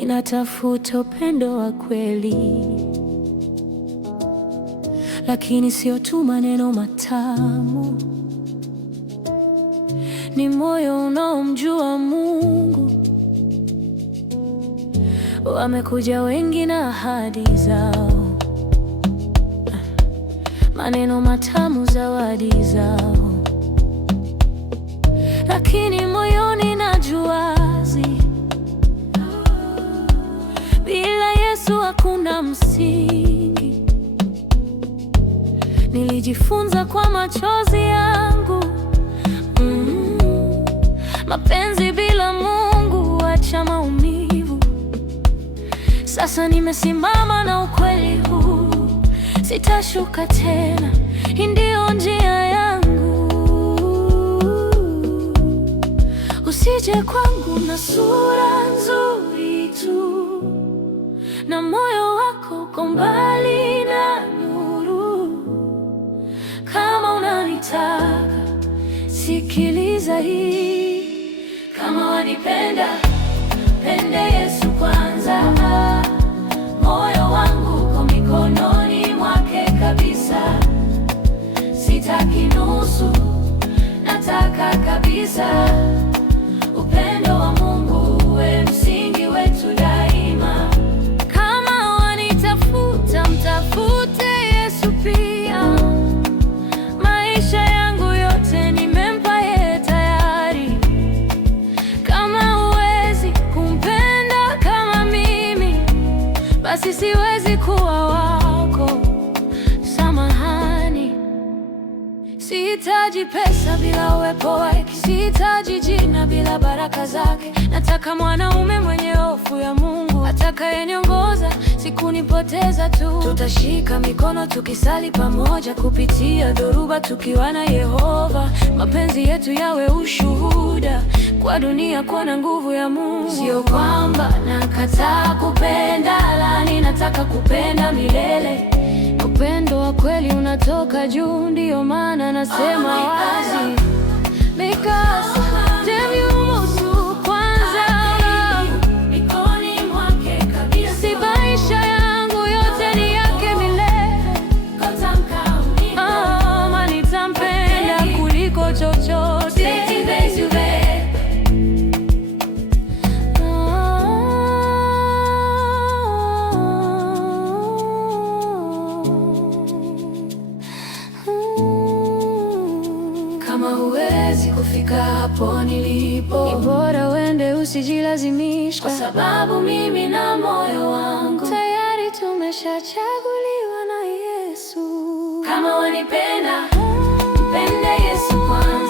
ninatafuta upendo wa kweli, lakini sio tu maneno matamu, ni moyo unaomjua Mungu. Wamekuja wengi na ahadi zao, maneno matamu, zawadi zao, lakini moyoni najua bila Yesu hakuna msingi. Nilijifunza kwa machozi yangu, mapenzi bila Mungu huacha maumivu. Sasa nimesimama na ukweli huu, sitashuka tena, hii ndio njia yangu. Usije kwangu na sura nzuri tu, na moyo wako uko mbali na nuru. Kama unanitaka, sikiliza hii. Kama wanipenda, pende Yesu kwanza. Moyo wangu uko mikononi mwake kabisa. Sitaki nusu, nataka kabisa. Upendo wa Mungu uwe msingi wetu daima. Kama wanitafuta, mtafute Yesu pia. Maisha yangu yote nimempa yeye tayari. Kama huwezi kumpenda kama mimi, basi siwezi kuwa wako. Samahani. Sihitaji pesa bila uwepo wake, sihitaji jina bila baraka zake. Nataka mwanaume mwenye hofu ya Mungu, atakayeniongoza sikunipoteza tu. Tutashika mikono tukisali pamoja, kupitia dhoruba tukiwa na Yehova. Mapenzi yetu yawe ushuhuda kwa dunia kuona nguvu ya Mungu. Sio kwamba nakataa kupenda, lani nataka kupenda milele. Upendo wa kweli unatoka juu, ndio maana nasema wazi. Because damn you musu kwanza, mikoni mwake kabisa. Si maisha yangu yote ni yake milele. Mani nitampenda kuliko chochote. Kama huwezi kufika hapo nilipo, ni bora uende, usijilazimisha, kwa sababu mimi na moyo wangu tayari tumeshachaguliwa na Yesu. Kama wanipenda, mpende Yesu kwanza.